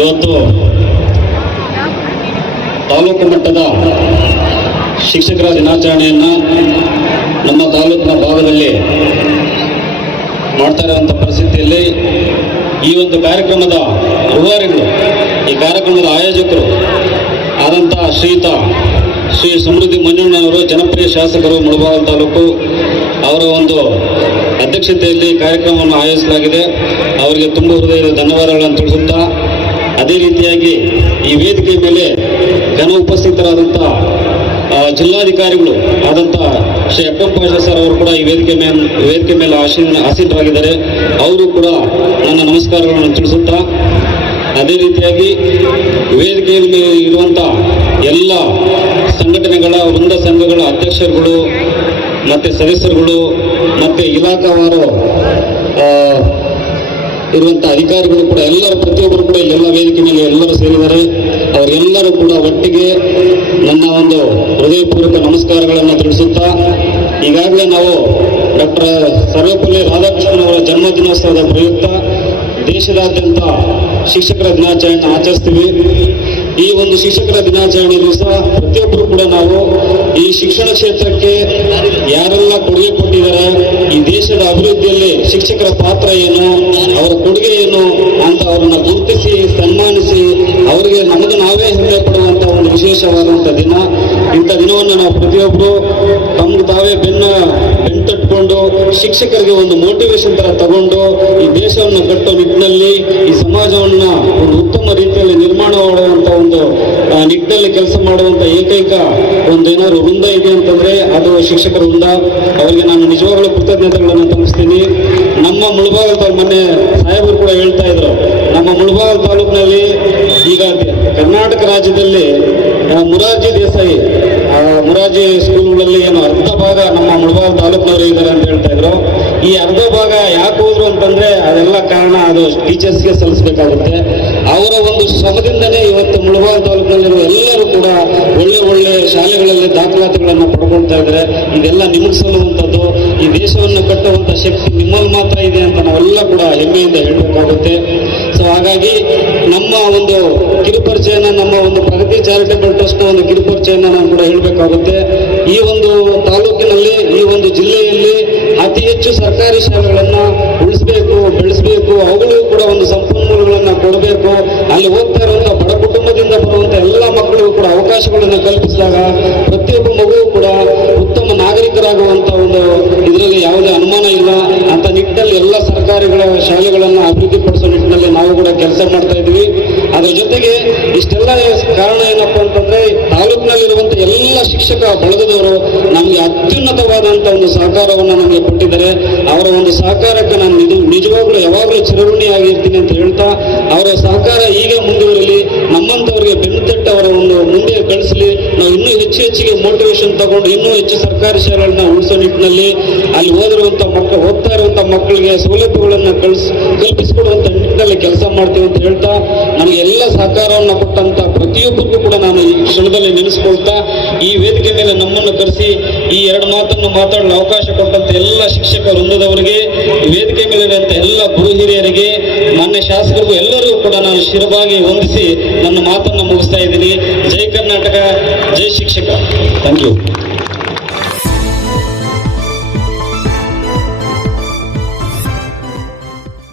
ಇವತ್ತು ತಾಲೂಕು ಮಟ್ಟದ ಶಿಕ್ಷಕರ ದಿನಾಚರಣೆಯನ್ನು ನಮ್ಮ ತಾಲೂಕಿನ ಭಾಗದಲ್ಲಿ ಮಾಡ್ತಾ ಇರುವಂಥ ಪರಿಸ್ಥಿತಿಯಲ್ಲಿ ಈ ಒಂದು ಕಾರ್ಯಕ್ರಮದ ರೂವಾರಿಗಳು, ಈ ಕಾರ್ಯಕ್ರಮದ ಆಯೋಜಕರು ಆದಂಥ ಶ್ರೀ ಸಮೃದ್ಧಿ ಮಂಜಣ್ಣನವರು, ಜನಪ್ರಿಯ ಶಾಸಕರು ಮುಳಬಾಗಿಲು ತಾಲೂಕು, ಅವರ ಒಂದು ಅಧ್ಯಕ್ಷತೆಯಲ್ಲಿ ಕಾರ್ಯಕ್ರಮವನ್ನು ಆಯೋಜಿಸಲಾಗಿದೆ. ಅವರಿಗೆ ತುಂಬ ಹೃದಯದ ಧನ್ಯವಾದಗಳನ್ನು ತಿಳಿಸುತ್ತಾ, ಅದೇ ರೀತಿಯಾಗಿ ಈ ವೇದಿಕೆ ಮೇಲೆ ಜನ ಉಪಸ್ಥಿತರಾದಂಥ ಜಿಲ್ಲಾಧಿಕಾರಿಗಳು ಆದಂಥ ಶ್ರೀ ಅಕ್ಕಂ ಪಾಷಾ ಸರ್ ಅವರು ಕೂಡ ಈ ವೇದಿಕೆ ಮೇಲೆ ಆಸೀನರಾಗಿದ್ದಾರೆ. ಅವರು ಕೂಡ ನನ್ನ ನಮಸ್ಕಾರಗಳನ್ನು ತಿಳಿಸುತ್ತಾ, ಅದೇ ರೀತಿಯಾಗಿ ವೇದಿಕೆಯಲ್ಲಿ ಇರುವಂಥ ಎಲ್ಲ ಸಂಘಟನೆಗಳ ವೃಂದ ಸಂಘಗಳ ಅಧ್ಯಕ್ಷರುಗಳು ಮತ್ತು ಸದಸ್ಯರುಗಳು ಮತ್ತು ಇಲಾಖಾವಾರು ಇರುವಂಥ ಅಧಿಕಾರಿಗಳು ಕೂಡ ಎಲ್ಲರೂ, ಪ್ರತಿಯೊಬ್ಬರು ಕೂಡ ಎಲ್ಲ ವೇದಿಕೆ ಮೇಲೆ ಎಲ್ಲರೂ ಸೇರಿದ್ದಾರೆ. ಅವರೆಲ್ಲರೂ ಕೂಡ ಒಟ್ಟಿಗೆ ನನ್ನ ಒಂದು ಹೃದಯಪೂರ್ವಕ ನಮಸ್ಕಾರಗಳನ್ನು ತಿಳಿಸುತ್ತಾ, ಈಗಾಗಲೇ ನಾವು ಡಾಕ್ಟರ್ ಸರ್ವಪಲ್ಲಿ ರಾಧಾಕೃಷ್ಣನ್ ಅವರ ಜನ್ಮದಿನೋತ್ಸವದ ಪ್ರಯುಕ್ತ ದೇಶದಾದ್ಯಂತ ಶಿಕ್ಷಕರ ದಿನಾಚರಣೆ ಆಚರಿಸ್ತೀವಿ. ಈ ಒಂದು ಶಿಕ್ಷಕರ ದಿನಾಚರಣೆ ದಿವಸ ಪ್ರತಿಯೊಬ್ಬರು ಕೂಡ ನಾವು ಈ ಶಿಕ್ಷಣ ಕ್ಷೇತ್ರಕ್ಕೆ ಯಾರೆಲ್ಲ ಕೊಡುಗೆ ಕೊಟ್ಟಿದ್ದಾರೆ, ಈ ದೇಶದ ಅಭಿವೃದ್ಧಿಯಲ್ಲಿ ಶಿಕ್ಷಕರ ಪಾತ್ರ ಏನು, ಅವರ ಕೊಡುಗೆ ಏನು ಅಂತ ಅವರನ್ನ ಗುರುತಿಸಿ ಸನ್ಮಾನಿಸಿ ಅವರಿಗೆ ನಮಗೆ ನಾವೇ ಹೆಮ್ಮೆ ಪಡುವಂಥ ಒಂದು ವಿಶೇಷವಾದಂಥ ದಿನ. ಇಂಥ ದಿನವನ್ನು ನಾವು ಪ್ರತಿಯೊಬ್ಬರು ತಮ್ಗೆ ತಾವೇ ಬೆಂತಟ್ಕೊಂಡು ಶಿಕ್ಷಕರಿಗೆ ಒಂದು ಮೋಟಿವೇಶನ್ ತರ ತಗೊಂಡು ಈ ದೇಶವನ್ನು ಕಟ್ಟೋ ನಿಟ್ಟಿನಲ್ಲಿ, ಈ ಸಮಾಜವನ್ನು ಒಂದು ಉತ್ತಮ ರೀತಿಯಲ್ಲಿ ನಿರ್ಮಾಣ ಮಾಡುವಂಥ ಒಂದು ನಿಟ್ಟಿನಲ್ಲಿ ಕೆಲಸ ಮಾಡುವಂಥ ಏಕೈಕ ಒಂದು ಏನಾದ್ರು ವೃಂದ ಇದೆ ಅಂತಂದ್ರೆ ಅದು ಶಿಕ್ಷಕರ ವೃಂದ. ಅವರಿಗೆ ನಾನು ನಿಜವಾಗ್ಲೂ ಕೃತಜ್ಞತೆಗಳನ್ನು ತಲುಪಿಸ್ತೀನಿ. ನಮ್ಮ ಮುಳಬಾಗಿಲು ಮೊನ್ನೆ ಸಾಹೇಬರು ಕೂಡ ಹೇಳ್ತಾ ಇದ್ರು, ನಮ್ಮ ಮುಳಬಾಗಿಲು ತಾಲೂಕಿನಲ್ಲಿ ಈಗ ಕರ್ನಾಟಕ ರಾಜ್ಯದಲ್ಲಿ ಮುರಾರ್ಜಿ ದೇಸಾಯಿ ಮುರಾರ್ಜಿ ಸ್ಕೂಲ್ಗಳಲ್ಲಿ ಏನು ಅರ್ಧ ಭಾಗ ನಮ್ಮ ಮುಳಬಾಗಿಲು ತಾಲೂಕಿನವರು ಇದ್ದಾರೆ ಅಂತ ಹೇಳ್ತಾ ಇದ್ರು. ಈ ಅರ್ಧ ಭಾಗ ಯಾಕೆ ಹೋದ್ರು ಅಂತಂದ್ರೆ ಅದೆಲ್ಲ ಕಾರಣ ಅದು ಟೀಚರ್ಸ್ಗೆ ಸಲ್ಲಿಸಬೇಕಾಗುತ್ತೆ. ಅವರ ಒಂದು ಶ್ರಮದಿಂದನೇ ಇವತ್ತು ಮುಳಬಾಗಿಲು ತಾಲೂಕಿನಲ್ಲಿರುವ ಎಲ್ಲರೂ ಕೂಡ ಒಳ್ಳೆ ಶಾಲೆಗಳಲ್ಲಿ ದಾಖಲಾತಿಗಳನ್ನು ಪಡ್ಕೊಳ್ತಾ ಇದ್ದಾರೆ. ಇದೆಲ್ಲ ನಿಮಗೆ ಸಲ್ಲುವಂಥದ್ದು. ಈ ದೇಶವನ್ನು ಕಟ್ಟುವಂಥ ಶಕ್ತಿ ನಿಮ್ಮಲ್ಲಿ ಮಾತ್ರ ಇದೆ ಅಂತ ನಾವೆಲ್ಲ ಕೂಡ ಹೆಮ್ಮೆಯಿಂದ ಹೇಳಬೇಕಾಗುತ್ತೆ. ಸೊ ಹಾಗಾಗಿ ನಮ್ಮ ಒಂದು ಕಿರುಪರಿಚಯನ, ನಮ್ಮ ಒಂದು ಪ್ರಗತಿ ಚಾರಿಟೇಬಲ್ ಟ್ರಸ್ಟ್ ಒಂದು ಕಿರುಪರಿಚಯನ ನಾನು ಕೂಡ ಹೇಳಬೇಕಾಗುತ್ತೆ. ಈ ಒಂದು ತಾಲೂಕಿನಲ್ಲಿ, ಈ ಒಂದು ಜಿಲ್ಲೆಯಲ್ಲಿ ಅತಿ ಹೆಚ್ಚು ಸರ್ಕಾರಿ ಶಾಲೆಗಳನ್ನು ಉಳಿಸಬೇಕು, ಬೆಳೆಸಬೇಕು, ಅವುಗಳಿಗೂ ಕೂಡ ಒಂದು ಸಂಪನ್ಮೂಲಗಳನ್ನು ಕೊಡಬೇಕು. ಅಲ್ಲಿ ಓದ್ತಾ ಇರುವಂಥ ಬಡ ಕುಟುಂಬದಿಂದ ಬರುವಂಥ ಎಲ್ಲ ಮಕ್ಕಳಿಗೂ ಕೂಡ ಅವಕಾಶಗಳನ್ನು ಕಲ್ಪಿಸಿದಾಗ ಪ್ರತಿಯೊಬ್ಬ ಮಗುವು ಕೂಡ ಉತ್ತಮ ನಾಗರಿಕರಾಗುವಂಥ ಒಂದು ಇದರಲ್ಲಿ ಯಾವುದೇ ಅನುಮಾನ ಇಲ್ಲ. ಅಂತ ನಿಟ್ಟಿನಲ್ಲಿ ಎಲ್ಲ ಸರ್ಕಾರಿಗಳ ಶಾಲೆಗಳನ್ನು ಅಭಿವೃದ್ಧಿಪಡಿಸೋ ನಿಟ್ಟಿನಲ್ಲಿ ನಾವು ಕೂಡ ಕೆಲಸ ಮಾಡ್ತಾ ಇದ್ವಿ. ಅದರ ಜೊತೆಗೆ ಇಷ್ಟೆಲ್ಲ ಕಾರಣ ಏನಪ್ಪಾ ಅಂತಂದ್ರೆ, ತಾಲೂಕಿನಲ್ಲಿರುವಂಥ ಎಲ್ಲ ಶಿಕ್ಷಕ ಬಳಗದವರು ನಮಗೆ ಅತ್ಯುನ್ನತವಾದಂಥ ಒಂದು ಸಹಕಾರವನ್ನು ನಮಗೆ ಕೊಟ್ಟಿದ್ದಾರೆ. ಅವರ ಒಂದು ಸಹಕಾರಕ್ಕೆ ನಾನು ನಿಜವಾಗ್ಲೂ ಯಾವಾಗಲೂ ಚಿರಋಣಿಯಾಗಿರ್ತೀನಿ ಅಂತ ಹೇಳ್ತಾ, ಅವರ ಸಹಕಾರ ಹೀಗೆ ಮುಂದುವರಿಲಿ, ನಮ್ಮಂಥವ್ರಿಗೆ ಬೆನ್ನುತಟ್ಟು ಅವರ ಒಂದು ಮುಂದೆ ಕಳಿಸಲಿ. ನಾವು ಇನ್ನೂ ಹೆಚ್ಚಿಗೆ ಮೋಟಿವೇಶನ್ ತಗೊಂಡು ಇನ್ನೂ ಹೆಚ್ಚು ಸರ್ಕಾರಿ ಶಾಲೆಗಳನ್ನ ಉಳಿಸೋ ನಿಟ್ಟಿನಲ್ಲಿ ಅಲ್ಲಿ ಓದ್ತಾ ಇರುವಂಥ ಮಕ್ಕಳಿಗೆ ಸೌಲಭ್ಯಗಳನ್ನು ಕಲ್ಪಿಸಿಕೊಡುವಂಥ ನಿಟ್ಟಿನಲ್ಲಿ ಕೆಲಸ ಮಾಡ್ತೀವಿ ಅಂತ ಹೇಳ್ತಾ, ನನಗೆ ಎಲ್ಲ ಸಹಕಾರವನ್ನು ಕೊಟ್ಟಂತ ಪ್ರತಿಯೊಬ್ಬರಿಗೂ ಕೂಡ ನಾನು ಈ ಕ್ಷಣದಲ್ಲಿ ನೆನೆಸ್ಕೊಳ್ತಾ, ಈ ವೇದಿಕೆ ಮೇಲೆ ನಮ್ಮನ್ನು ಕರೆಸಿ ಈ ಎರಡು ಮಾತನ್ನು ಮಾತಾಡಲು ಅವಕಾಶ ಕೊಟ್ಟಂತ ಎಲ್ಲ ಶಿಕ್ಷಕ ವೃಂದದವರಿಗೆ, ವೇದಿಕೆ ಮೇಲಿರುವಂಥ ಎಲ್ಲ ಗುರು ಹಿರಿಯರಿಗೆ, ಮಾನ್ಯ ಶಾಸಕರಿಗೂ ಎಲ್ಲರಿಗೂ ಕೂಡ ನಾನು ಶಿರವಾಗಿ ವಂದಿಸಿ ನನ್ನ ಮಾತನ್ನು ಮುಗಿಸ್ತಾ ಇದ್ದೀನಿ. ಜೈ ಕರ್ನಾಟಕ, ಜೈ ಶಿಕ್ಷಕ. Thank you.